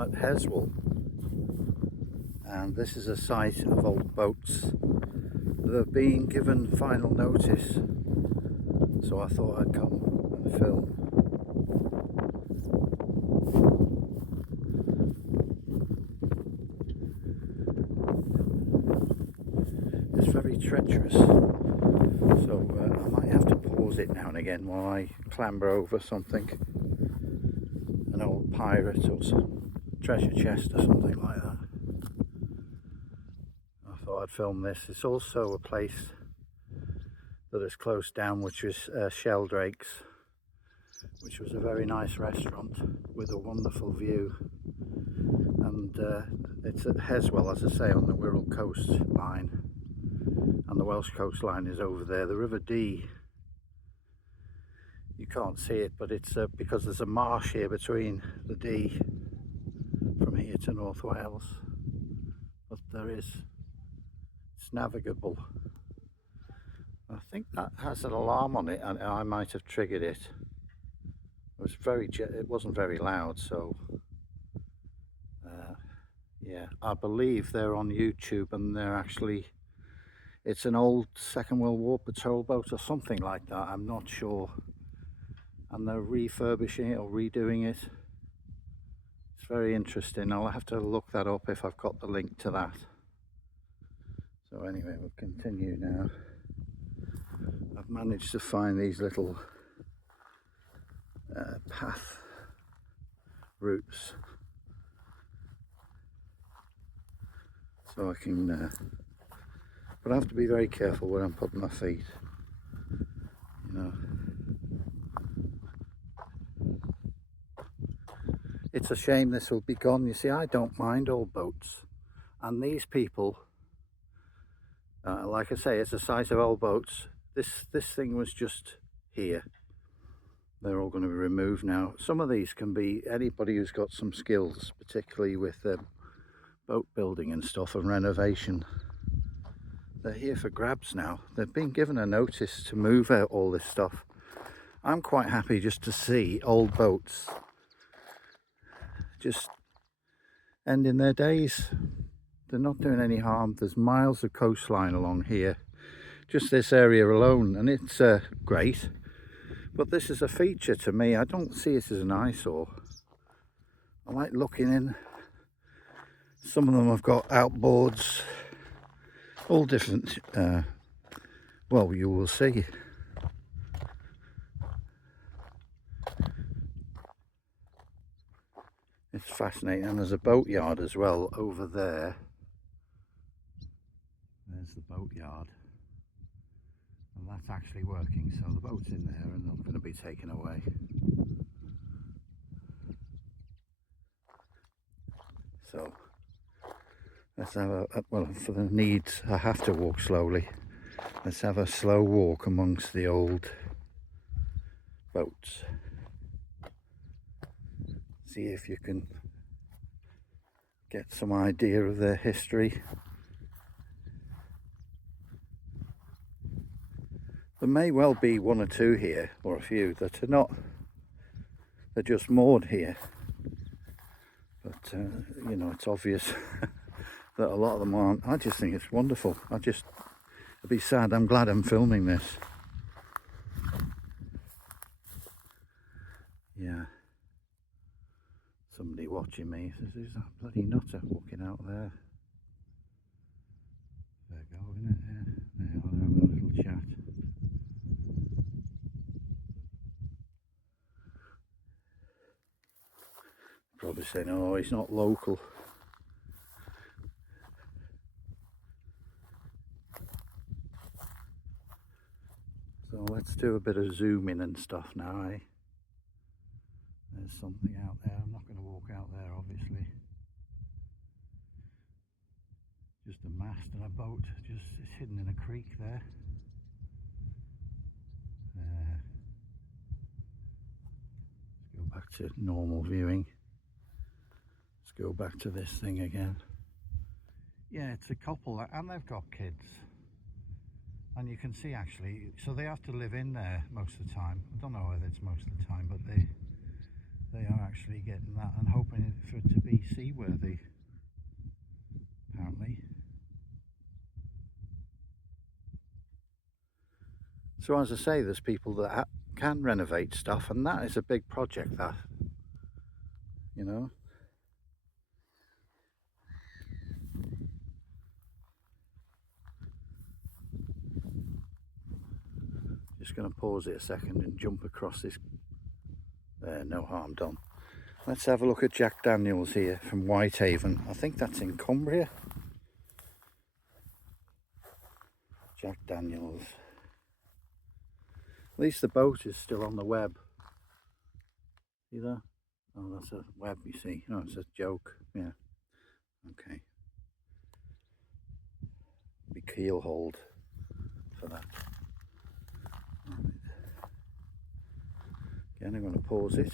at Heswall, and this is a site of old boats that have been given final notice, so I thought I'd come and film. It's very treacherous, so I might have to pause it now and again while I clamber over something, an old pirate or some treasure chest or something like that. I thought I'd film this. It's also a place that is closed down, which is Sheldrake's, which was a very nice restaurant with a wonderful view, and it's at Heswall, as I say, on the Wirral coastline, and the Welsh coastline is over there. The River Dee, you can't see it, but it's because there's a marsh here between the Dee from here to North Wales, but it's navigable. I think that has an alarm on it, and I might have triggered it. It wasn't very loud, so yeah, I believe they're on YouTube, and they're actually, it's an old Second World War patrol boat or something like that, I'm not sure, and they're refurbishing it or redoing it. It's very interesting. I'll have to look that up if I've got the link to that. So anyway, we'll continue now. I've managed to find these little path routes, so I can but I have to be very careful where I'm putting my feet, you know. It's a shame this will be gone. You see, I don't mind old boats, and these people, like I say, it's a site of old boats. This thing was just here. They're all going to be removed now. Some of these can be anybody who's got some skills, particularly with boat building and stuff and renovation. They're here for grabs now. They've been given a notice to move out all this stuff. I'm quite happy just to see old boats just ending their days. They're not doing any harm. There's miles of coastline along here, just this area alone, and it's great. But this is a feature to me. I don't see it as an eyesore. I like looking in. Some of them have got outboards, all different. Well, you will see. It's fascinating, and there's a boatyard as well over there. There's the boatyard, and that's actually working, so the boat's in there and not going to be taken away. So let's have well, for the needs, I have to walk slowly. Let's have a slow walk amongst the old boats. See if you can get some idea of their history. There may well be one or two here, or a few, that are not, they're just moored here. But, you know, it's obvious that a lot of them aren't. I just think it's wonderful. It'd be sad. I'm glad I'm filming this. Yeah. Somebody watching me says, "Who's that bloody nutter walking out there?" There you go, isn't it? Yeah. They're having a little chat. Probably saying, "Oh, he's not local." So let's do a bit of zooming and stuff now, eh? There's something out there. I'm not going to walk out there, obviously. Just a mast and a boat, just it's hidden in a creek there. Let's go back to normal viewing. Let's go back to this thing again. Yeah, it's a couple, and they've got kids. And you can see, actually, so they have to live in there most of the time. I don't know whether it's most of the time, but they are actually getting that and hoping for it to be seaworthy, apparently. So as I say, there's people that can renovate stuff, and that is a big project, that, you know. Just going to pause it a second and jump across this. There, no harm done. Let's have a look at Jack Daniels here from Whitehaven. I think that's in Cumbria. Jack Daniels. At least the boat is still on the web. See that? Oh, that's a web, you see. Oh, it's a joke. Yeah. Okay. Be keel hold for that. Right. Again, I'm going to pause it.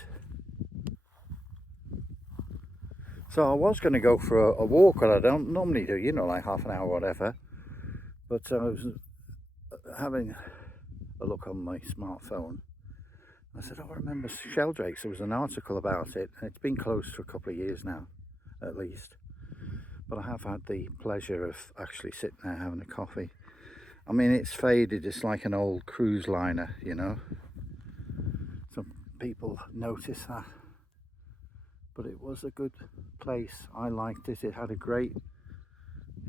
So I was going to go for a walk, but I don't normally do, you know, like half an hour or whatever. But I was having a look on my smartphone. I said, oh, I remember Sheldrake. There was an article about it. It's been closed for a couple of years now, at least. But I have had the pleasure of actually sitting there having a coffee. I mean, it's faded. It's like an old cruise liner, you know. Some people notice that. But it was a good place. I liked it. It had a great,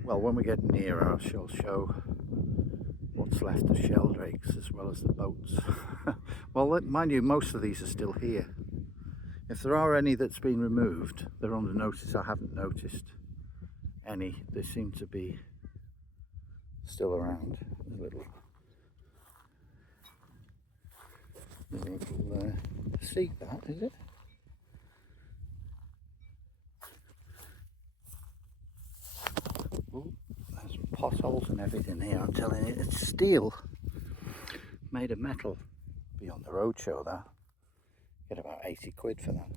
well, when we get nearer, I shall show what's left of Sheldrakes as well as the boats. Well, mind you, most of these are still here. If there are any that's been removed, they're on the notice. I haven't noticed any. They seem to be still around. There's a little seat, that is it? Ooh, there's potholes and everything here. I'm telling you, it's steel made of metal. Be on the roadshow, that. Get about 80 quid for that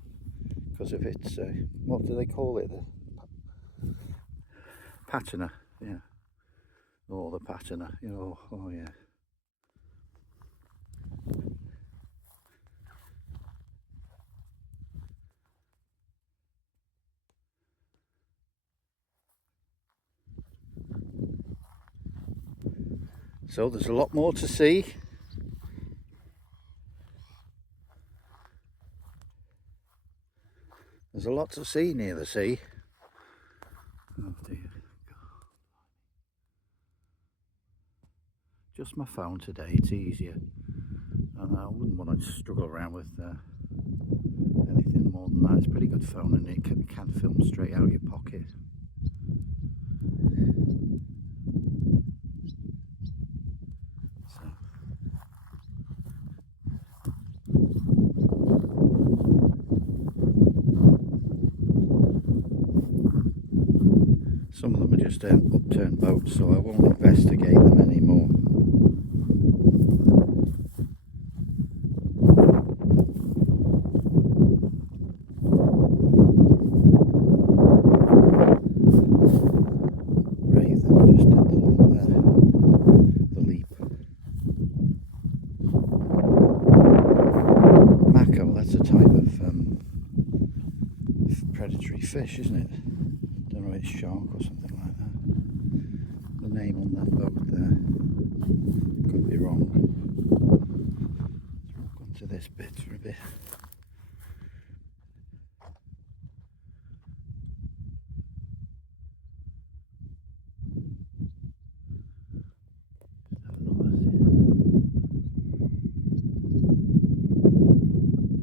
because of its what do they call it, the patina, yeah, or the patina, you know. Oh yeah. So there's a lot more to see. There's a lot to see near the sea. Oh dear. Just my phone today, it's easier. And I wouldn't want to struggle around with anything more than that. It's a pretty good phone, and it can film straight out of your pocket. Some of them are just upturned boats, so I won't investigate them anymore. Wraithen just did the leap. Mako, that's a type of predatory fish, isn't it? Don't know if it's shark or something like that. The name on that boat there, could be wrong. Let's walk onto this bit for a bit.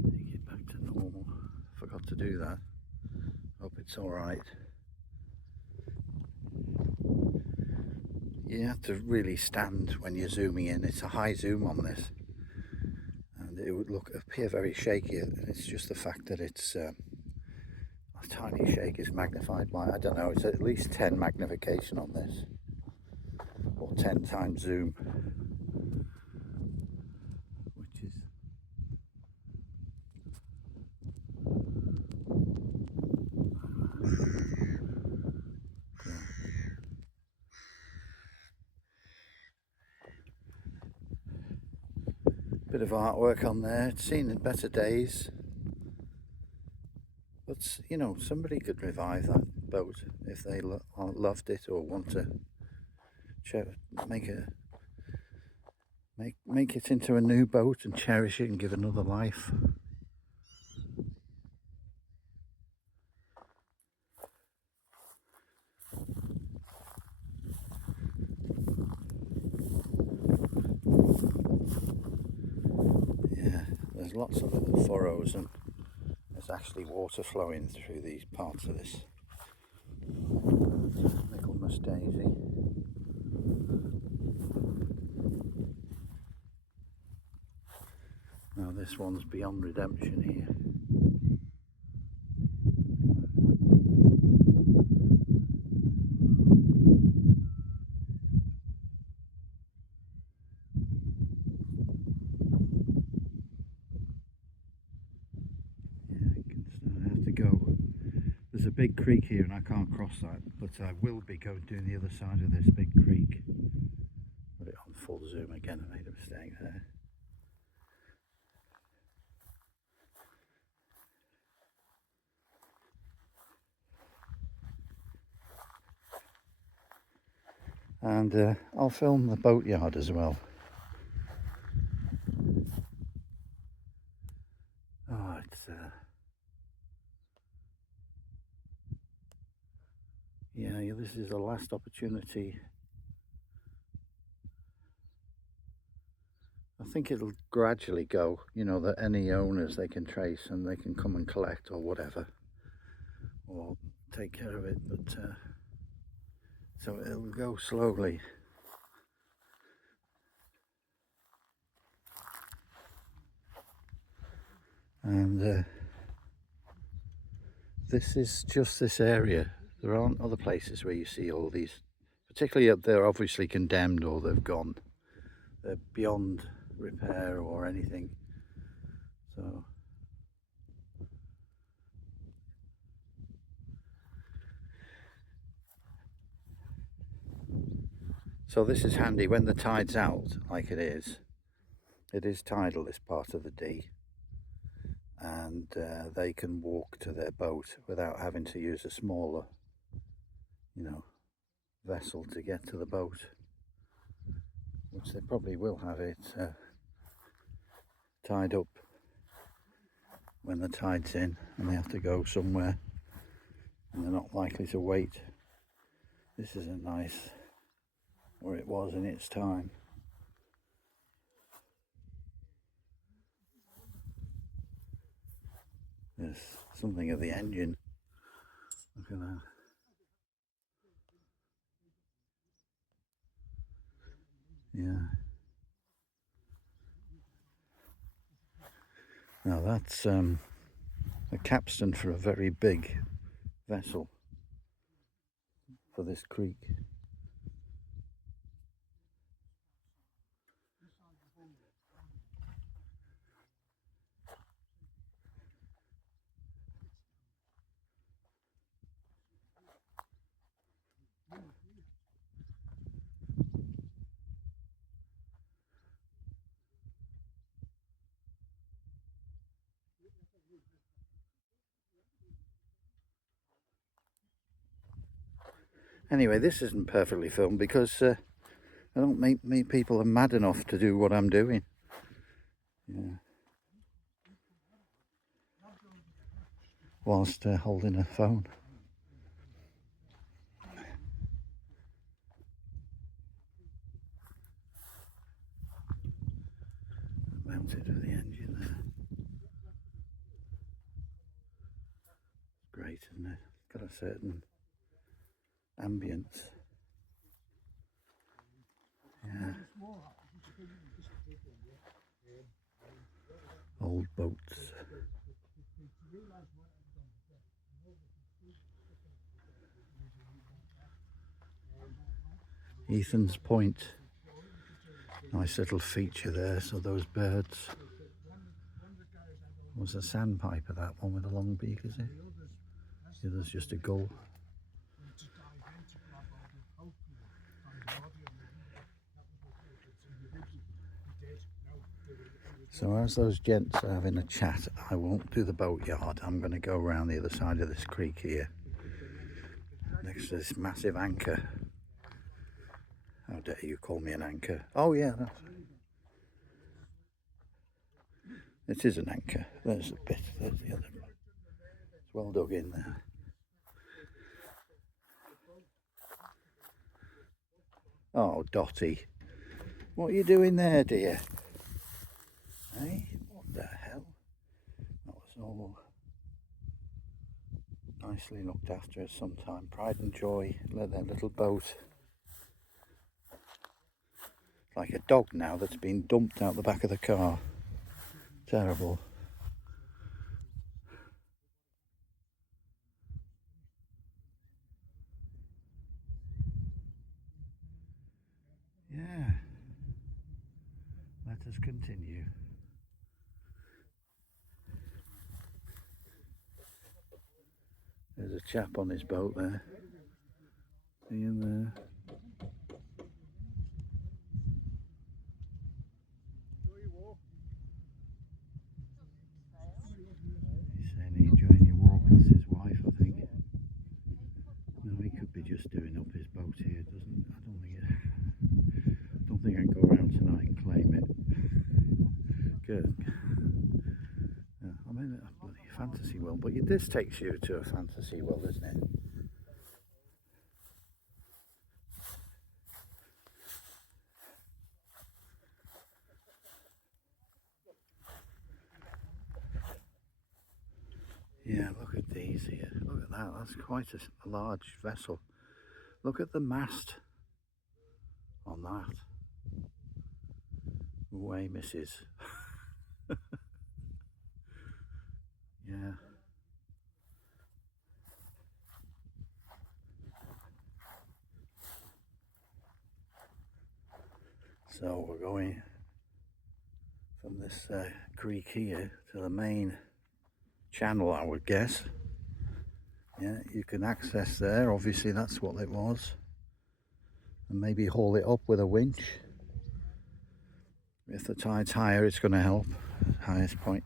Take it back to normal. Forgot to do that. Hope it's all right. You have to really stand when you're zooming in. It's a high zoom on this, and it would appear very shaky. It's just the fact that it's a tiny shake is magnified by, I don't know, it's at least 10 magnification on this, or 10 times zoom, which is bit of artwork on there. It's seen in better days. But you know, somebody could revive that boat if they loved it or want to make it into a new boat and cherish it and give another life. Yeah, there's lots of little furrows and there's actually water flowing through these parts of this. Michaelmas daisy. Now this one's beyond redemption here. I have to go. There's a big creek here and I can't cross that, but I will be going doing the other side of this big creek. Put it on full zoom again, I made a mistake there. And I'll film the boatyard as well. Oh, it's yeah, this is the last opportunity. I think it'll gradually go, you know, that any owners they can trace and they can come and collect or whatever, or take care of it, but so it'll go slowly. And this is just this area. There aren't other places where you see all these, particularly up there, obviously condemned or they've gone, they're beyond repair or anything. So this is handy when the tide's out, like it is tidal, this part of the Dee, and they can walk to their boat without having to use a smaller, you know, vessel to get to the boat, which they probably will have it tied up when the tide's in and they have to go somewhere and they're not likely to wait. This is a nice, where it was in its time. There's something of the engine. Look at that. Yeah. Now that's a capstan for a very big vessel for this creek. Anyway, this isn't perfectly filmed because I don't meet people are mad enough to do what I'm doing. Yeah. Whilst holding a phone. Mounted with the engine there. It's great, isn't it? It's got a certain ambience. Yeah. Old boats. Ethan's Point. Nice little feature there. So those birds. Was a sandpiper, that one with a long beak, is it? The other's just a gull. So as those gents are having a chat, I won't do the boatyard. I'm going to go around the other side of this creek here, next to this massive anchor. How dare you call me an anchor? Oh yeah, it is an anchor. There's a bit, there's the other one. It's well dug in there. Oh, Dotty, what are you doing there, dear? Hey, what the hell? That was all nicely looked after at some time. Pride and joy, their little boat. Like a dog now that's been dumped out the back of the car. Terrible. Yeah. Let us continue. There's a chap on his boat there. See him there? He's saying he's enjoying your walk. That's his wife, I think. No, he could be just doing up his boat here. I don't think I can go around tonight and claim it. Good. Yeah, I'm in a bloody fantasy world, but this takes you to a fantasy world, isn't it? Yeah, look at these here. Look at that. That's quite a large vessel. Look at the mast on that. Way misses. Yeah. So we're going from this creek here to the main channel, I would guess. Yeah, you can access there, obviously that's what it was, and maybe haul it up with a winch. If the tide's higher, it's going to help, highest point.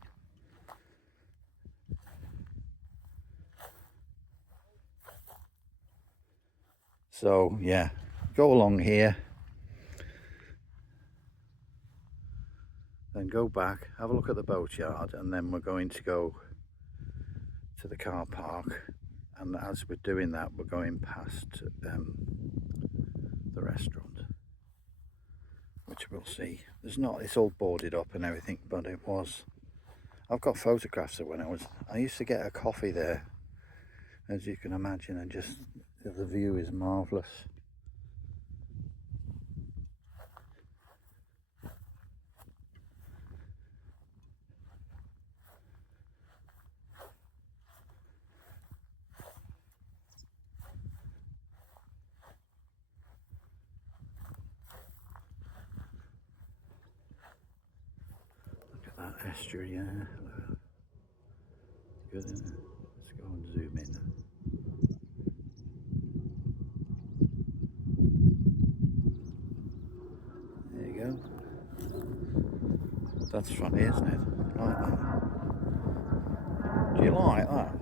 So yeah, go along here, then go back, have a look at the boatyard, and then we're going to go to the car park. And as we're doing that, we're going past the restaurant, which we'll see. It's all boarded up and everything, but it was. I've got photographs of when I used to get a coffee there, as you can imagine, and just the view is marvellous. Estuary, yeah. Good, isn't it? Let's go and zoom in. There you go. That's funny, isn't it? Like that. Do you like that?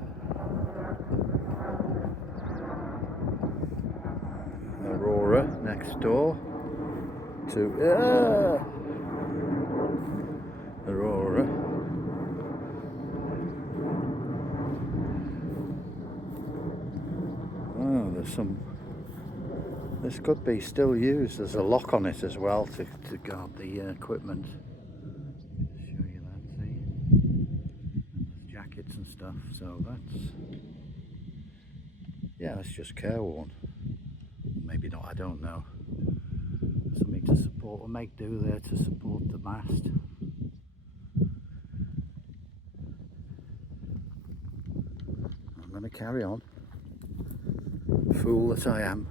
Aurora next door to Aurora. Oh, this could be still used. There's a lock on it as well to guard the equipment. Show you that, see? There's jackets and stuff, so that's just careworn. Maybe not, I don't know. Something to support, or make do there to support the mast. I'm going to carry on. Fool that I am.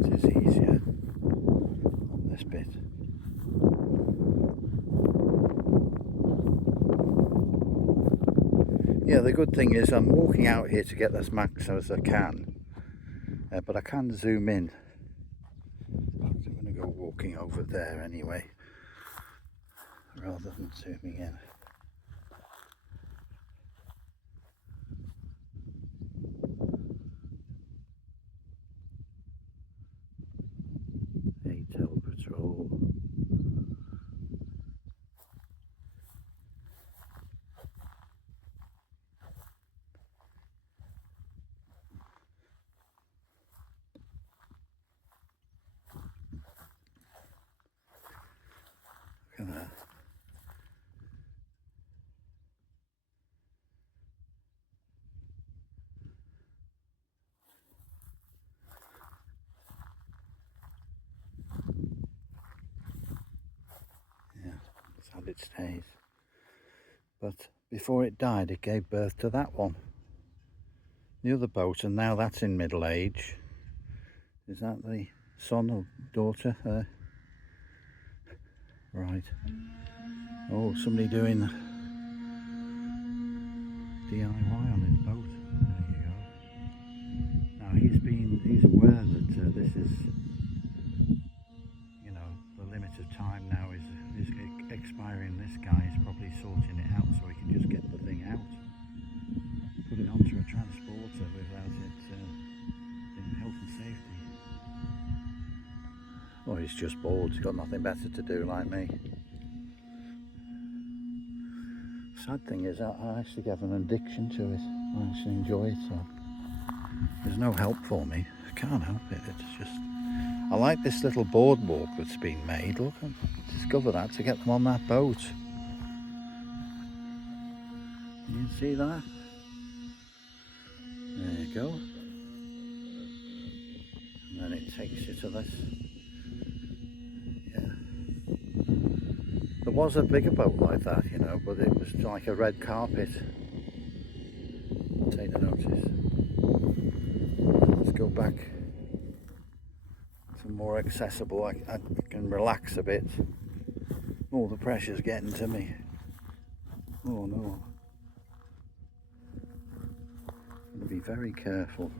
It is easier on this bit. Yeah, the good thing is I'm walking out here to get as max as I can, but I can zoom in. I'm going to go walking over there anyway, rather than zooming in. A-tail patrol. Look at that. Yeah, that's how it stays. But before it died, it gave birth to that one. The other boat, and now that's in middle age. Is that the son or daughter there? Right. Oh, somebody doing DIY on his boat. There you go. Now he's aware that this is, you know, the limit of time now is expiring. This guy is probably sorting it out so he can just get the thing out, put it onto a transporter without it in health and safety. Or he's just bored, he's got nothing better to do like me. Sad thing is I actually have an addiction to it. I actually enjoy it, so there's no help for me. I can't help it. It's just, I like this little boardwalk that's been made. Look, I discovered that to get them on that boat. You can see that? There you go. And then it takes you to this. There was a bigger boat like that, you know, but it was like a red carpet. Take the notice. Let's go back to more accessible. I can relax a bit. Oh, the pressure's getting to me. Oh no. Be very careful.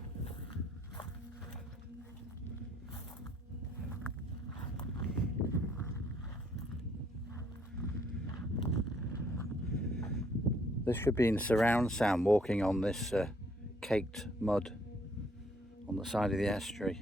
This should be in surround sound walking on this caked mud on the side of the estuary.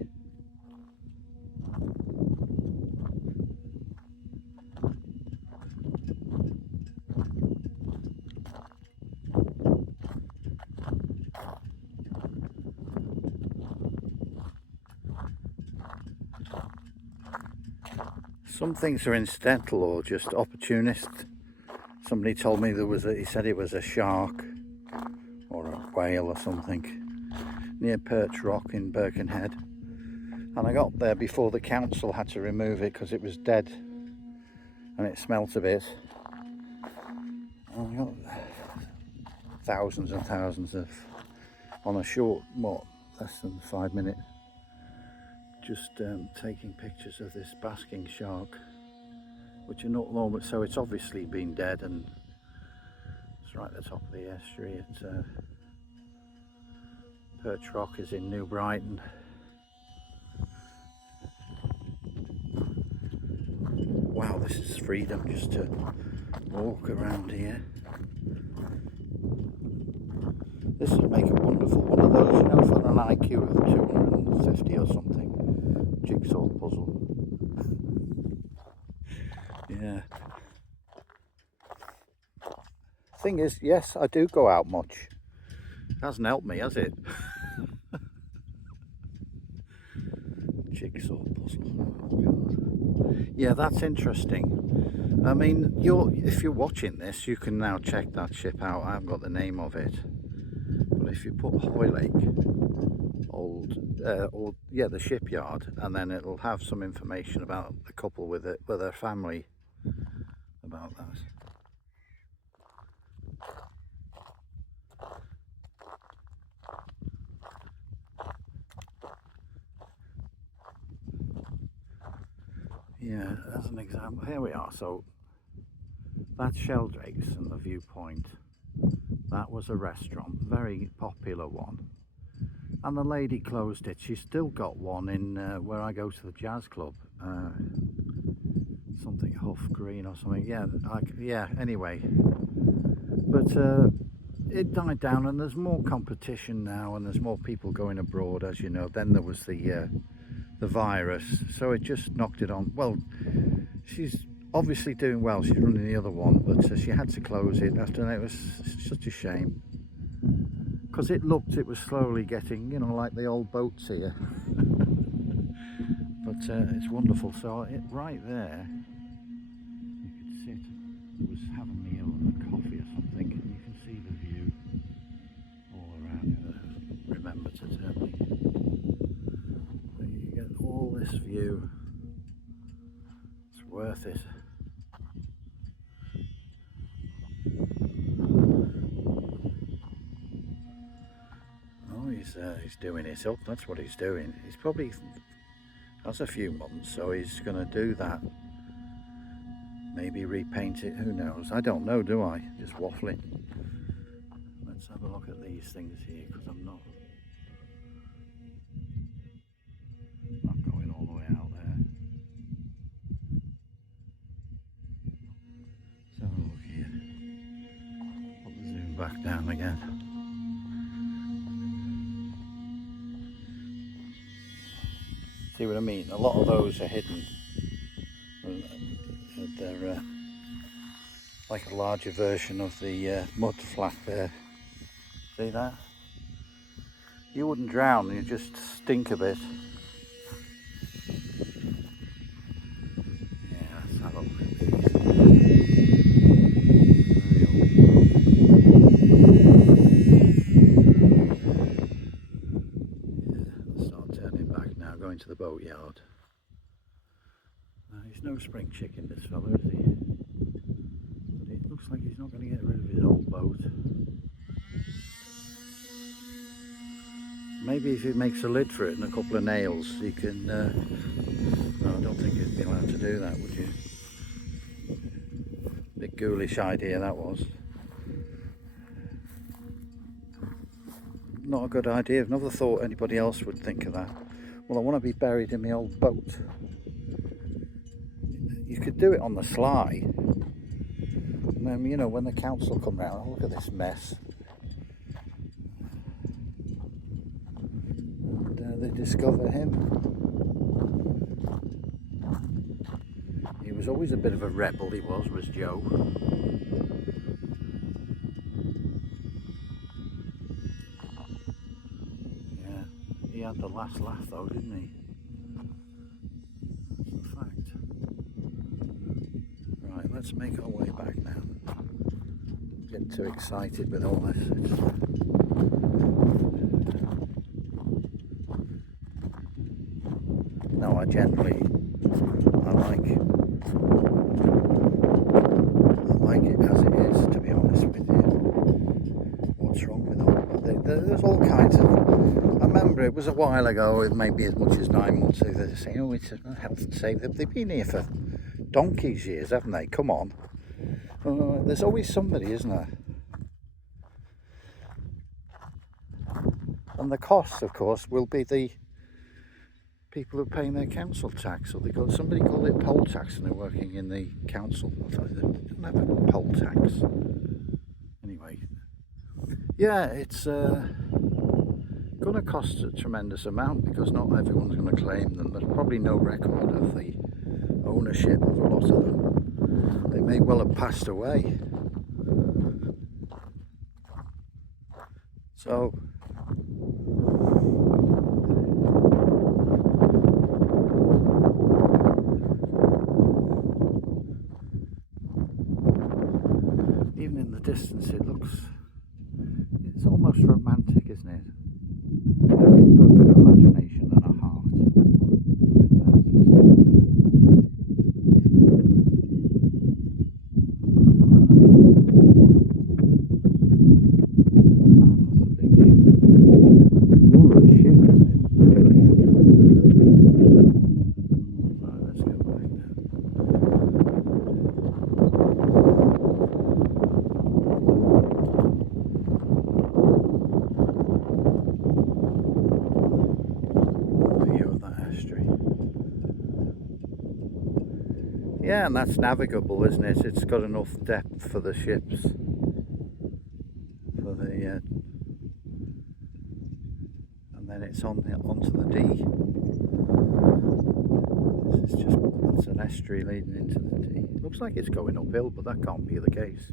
Some things are incidental or just opportunist. Somebody told me he said it was a shark or a whale or something near Perch Rock in Birkenhead, and I got there before the council had to remove it because it was dead and it smelt a bit. And I got thousands and thousands of, on a short, less than 5 minute, just taking pictures of this basking shark, which are not normal, so it's obviously been dead, and it's right at the top of the estuary. It's Perch Rock is in New Brighton. Wow, this is freedom just to walk around here. This would make a wonderful one of those, you know, for an IQ of 250 or something, jigsaw puzzle. Yeah. Thing is, yes, I do go out much. It hasn't helped me, has it? Jigsaw puzzle. Oh God. Yeah, that's interesting. I mean, if you're watching this, you can now check that ship out. I haven't got the name of it, but if you put Hoylake, the shipyard, and then it'll have some information about the couple with their family about that. Yeah, as an example, here we are. So that's Sheldrake's and the viewpoint That was a restaurant, very popular one. And the lady closed it. She's still got one in where I go to the jazz club. Something Huff Green or something. Yeah, anyway. But it died down, and there's more competition now, and there's more people going abroad, as you know. Then there was the virus, so it just knocked it on. Well, she's obviously doing well. She's running the other one, but she had to close it after, and it was such a shame, because it was slowly getting, you know, like the old boats here. But it's wonderful. So right there, you could sit. It was having me a coffee or something, and you can see the view all around. Remember to turn me. You get all this view. It's worth it. Oh, he's doing it up. That's what he's doing. He's probably has a few months, so he's going to do that. Maybe repaint it. Who knows? I don't know, do I? Just waffling. Let's have a look at these things here, because I'm not going all the way out there. Let's have a look here. Put the zoom back down again. See what I mean? A lot of those are hidden. They're like a larger version of the mud flat there. See that? You wouldn't drown, you just stink a bit. Yeah, let's have a look at these. I'll start turning back now, going to the boatyard. He's no spring chicken, this fella, is he? But it looks like he's not going to get rid of his old boat. Maybe if he makes a lid for it and a couple of nails, he can... no, I don't think he'd be allowed to do that, would you? Bit ghoulish idea that was. Not a good idea. I've never thought anybody else would think of that. Well, I want to be buried in my old boat. You could do it on the sly, and then, you know, when the council come round, oh, look at this mess, and they discover him. He was always a bit of a rebel, he was Joe. Yeah, he had the last laugh though, didn't he? Let's make our way back now. Getting too excited with all this. No, I like it as it is, to be honest with you. What's wrong with all? There's all kinds of. I remember it was a while ago, maybe as much as 9 months ago. They're saying, "Oh, it's a health and safety." They've been here for donkey's years, haven't they? Come on. There's always somebody, isn't there? And the cost, of course, will be the people who are paying their council tax. Or somebody called it poll tax, and they're working in the council. They don't have a poll tax. Anyway, yeah, it's going to cost a tremendous amount, because not everyone's going to claim them. There's probably no record of the ownership of a lot of them. They may well have passed away. So even in the distance it's almost romantic, isn't it? It's got a bit of imagination and a heart. Look at that. Yeah, and that's navigable, isn't it? It's got enough depth for the ships, for the and then it's onto the D. This is just, that's an estuary leading into the D. It looks like it's going uphill, but that can't be the case,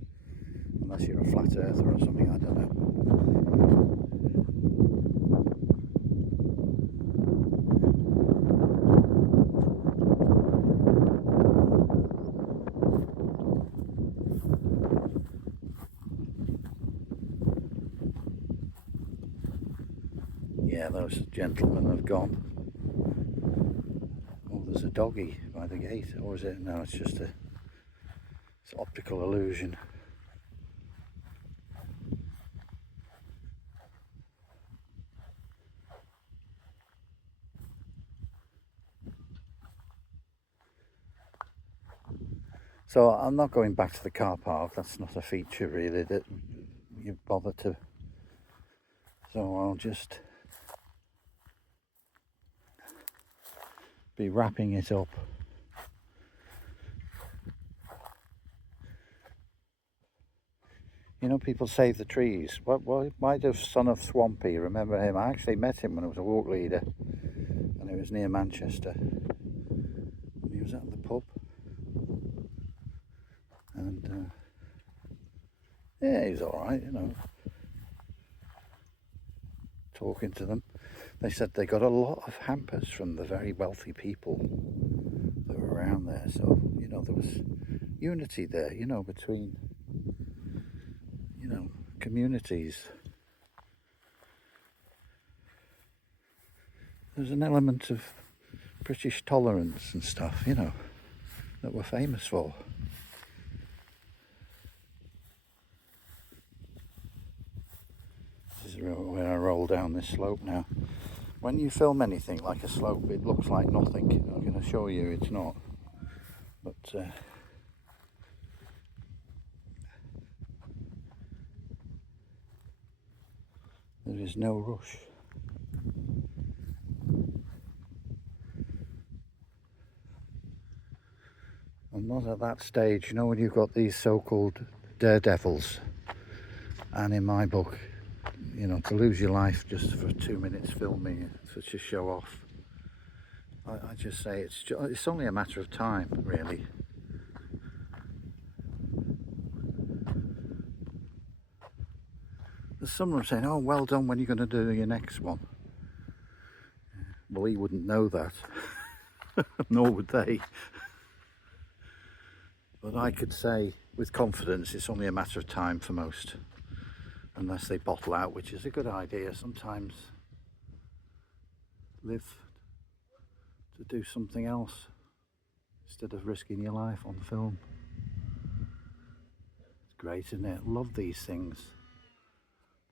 unless you're a flat earther or something, I don't know. Yeah, those gentlemen have gone. Oh, there's a doggy by the gate, or is it? No, it's just it's optical illusion. So I'm not going back to the car park, that's not a feature really that you bother to. So I'll just be wrapping it up. You know, people save the trees. Why does Son of Swampy, remember him? I actually met him when I was a walk leader, and it was near Manchester. And he was at the pub. And yeah, he's alright, you know. Talking to them. They said they got a lot of hampers from the very wealthy people that were around there. So, you know, there was unity there, you know, between, you know, communities. There's an element of British tolerance and stuff, you know, that we're famous for. This is where I roll down this slope now. When you film anything like a slope, it looks like nothing. I'm going to show you it's not. But there is no rush. I'm not at that stage, you know, when you've got these so-called daredevils, and in my book, you know, to lose your life just for 2 minutes filming such a show off, I just say it's only a matter of time, really. There's someone saying, oh, well done, when are you going to do your next one? Well, he wouldn't know that, nor would they. But I could say with confidence it's only a matter of time for most, unless they bottle out, which is a good idea. Sometimes live to do something else instead of risking your life on film. It's great, isn't it? Love these things.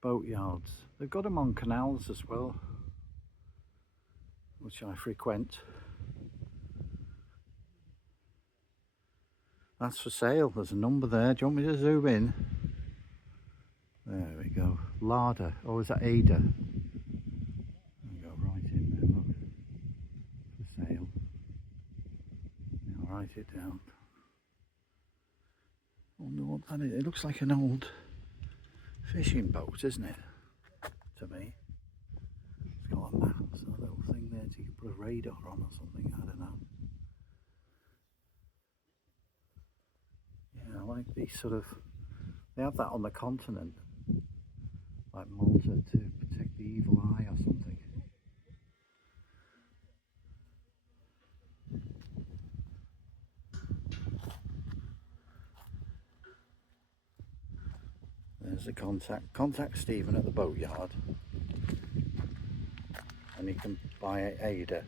Boatyards. They've got them on canals as well, which I frequent. That's for sale. There's a number there. Do you want me to zoom in? There we go. Larder. Oh, is that Ada? There we go. Right in there. Look. For sale. I'll write it down. I wonder what that is. It looks like an old fishing boat, isn't it? To me. It's got a map. There's a little thing there so you can put a radar on or something. I don't know. Yeah, I like these sort of. They have that on the continent, like Malta, to protect the evil eye or something. There's the contact. Contact Stephen at the Boatyard, and you can buy Ada.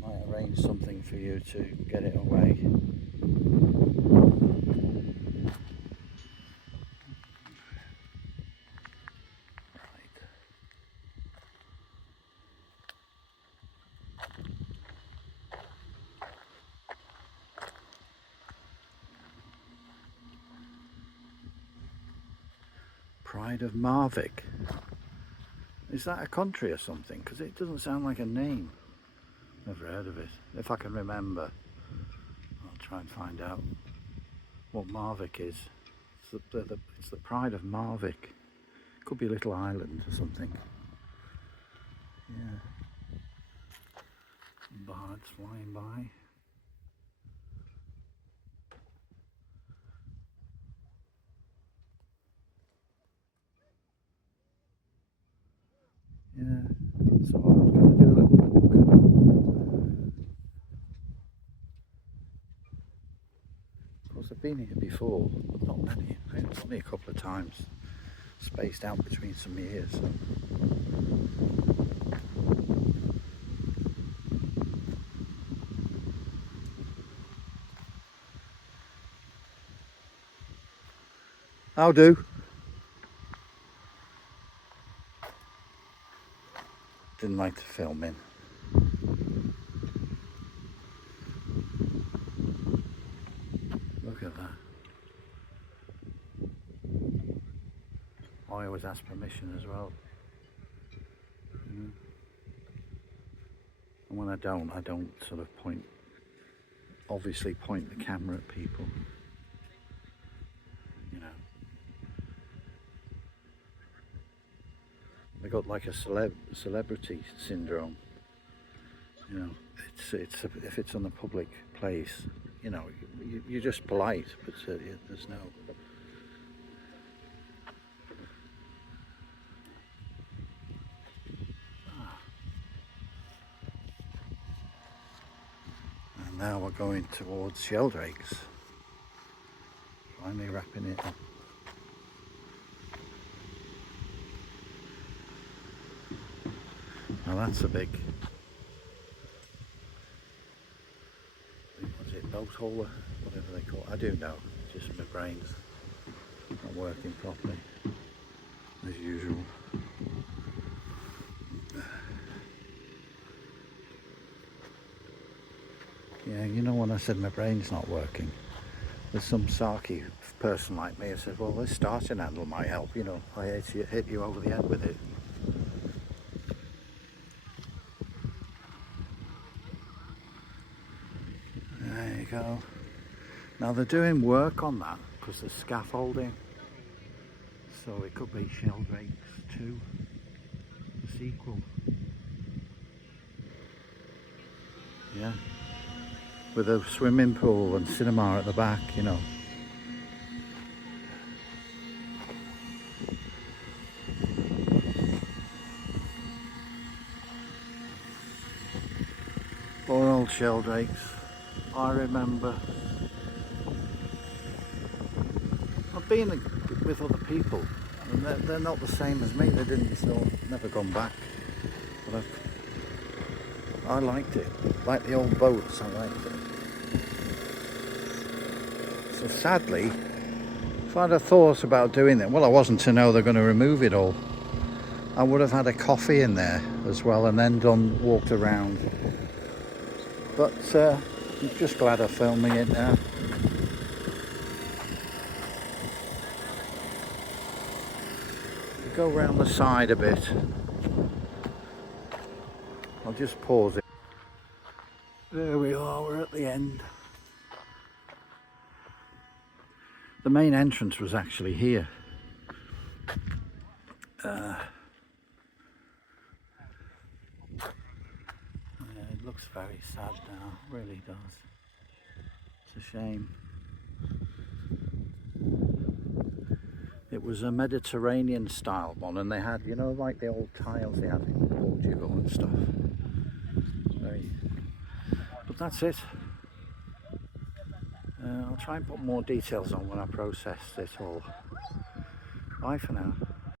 Might arrange something for you to get it away. Pride of Marvick. Is that a country or something? Because it doesn't sound like a name. Never heard of it. If I can remember, I'll try try and find out what Marvick is. It's the pride of Marvick. Could be a little island or something. Yeah. Birds flying by. Yeah, so I was going to do a little walk. Of course, I've been here before, but not many. Only a couple of times, spaced out between some years. So. I'll do. Didn't like to film in. Look at that. I always ask permission as well. And when I don't sort of obviously point the camera at people. You know. They got like a celebrity syndrome. You know, if it's on a public place, you know, you're just polite, but there's no. And now we're going towards Sheldrake's. Finally wrapping it up. Now that's a big, was it boat hauler, whatever they call it. I do know, just my brain's not working properly, as usual. Yeah, you know, when I said my brain's not working, there's some sarky person like me who said, well, this starting handle might help, you know, I hit you over the head with it. There you go. Now they're doing work on that because there's scaffolding, so it could be Sheldrake's 2, the sequel. Yeah, with a swimming pool and cinema at the back, you know. Poor old Sheldrake's. I remember I've been with other people and they're not the same as me. They didn't, so never gone back. But I liked it. Like the old boats, I liked it. So sadly, if I'd have thought about doing it, well, I wasn't to know they're going to remove it all. I would have had a coffee in there as well and then walked around. But I'm just glad I'm filming it now. Go round the side a bit. I'll just pause it. There we are, we're at the end. The main entrance was actually here. Yeah, it looks very sad now, really does. It's a shame. It was a Mediterranean style one, and they had, you know, like the old tiles they had in Portugal and stuff. But that's it. I'll try and put more details on when I process this all. Bye for now.